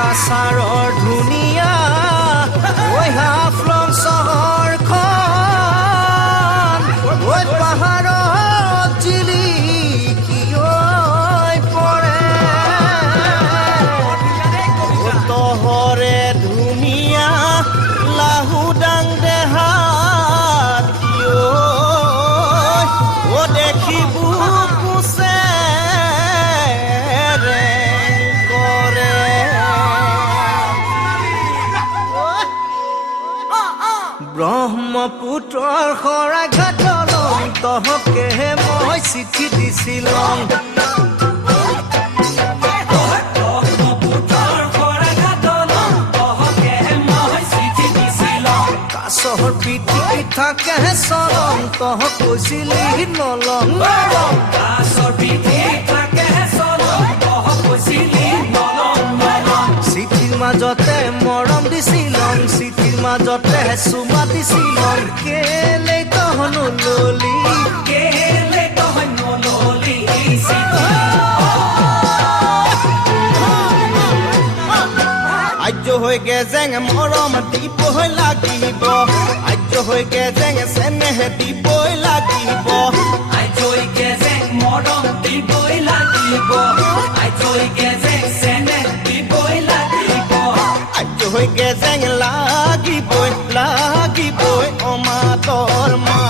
কাছাৰৰ ধুনীয়া ঐ হাফলং চহৰখন ঐ পাহাৰত জিলিকি পৰে তহৰে ধুনীয়া লাহুদাং দেহাতী ঐ দেখিবো কুছে ব্ৰহ্মপুত্ৰৰ শৰাইঘাট দলং তহকেহে মই চিঠি দিছিলং কাছৰ পিঠিত থাকেহে চলং তহ কৈছিলি নলং কাছৰ পিঠিত থাকেহে চলং তহ কৈছিলি নলং চিঠিৰ মাজতে মৰম দিছিলং চিঠিৰ মাজতে চুমা দিছিলং কেলে তহ নললি আজ্য হৈ গেজেং মৰম দিবই লাগিব আজ্য হৈ গেজেং চেনেহ দিবই লাগিব আজ্য হৈ গেজেং মৰম দিবই লাগিব আজ্য হৈ গেজেং চেনেহ দিবই লাগিব আজ্য হৈ গেজেং লাগিবই লাগিবই অমাতৰ মা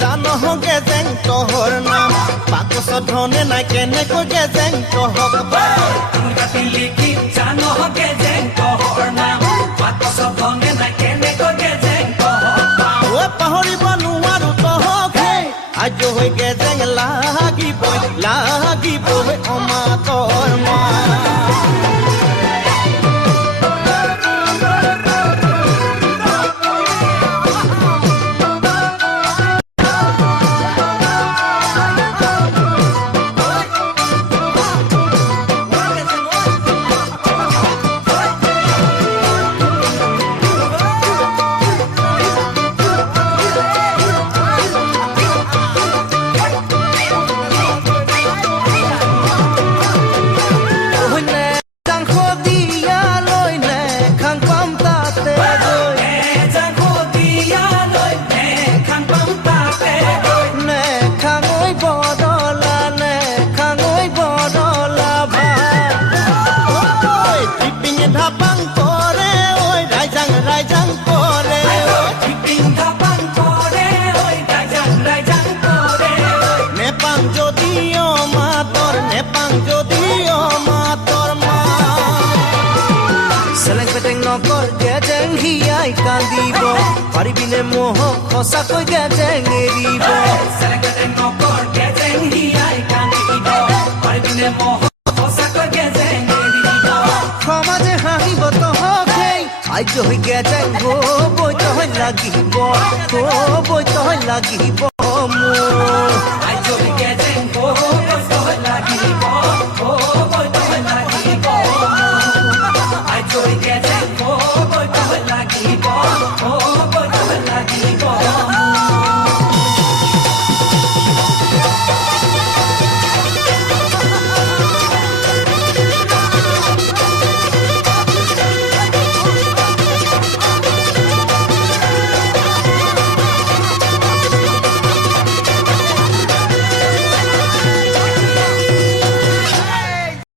জানহ গেজেং তহৰ নাম বাকচ ধনে নাই কেনেকৈ গেজেং তহক কাটি লিখি জানহ গেজেং তহৰ নাম বাকচ ধনে নাই কেনেকৈ গেজেং তহক পাহৰিব নোৱাৰো তহক আজ হৈ গেজেং লাগিবই লাগিবই অমাতৰ মা কান্দিব পাৰিবিনে মোহ সঁচাকৈ গেজেং এৰিব সমাজে হাঁহিব তহকেই আজ্য হৈ গেজেং হ'বই তহ লাগিব হ'বই তহ লাগিব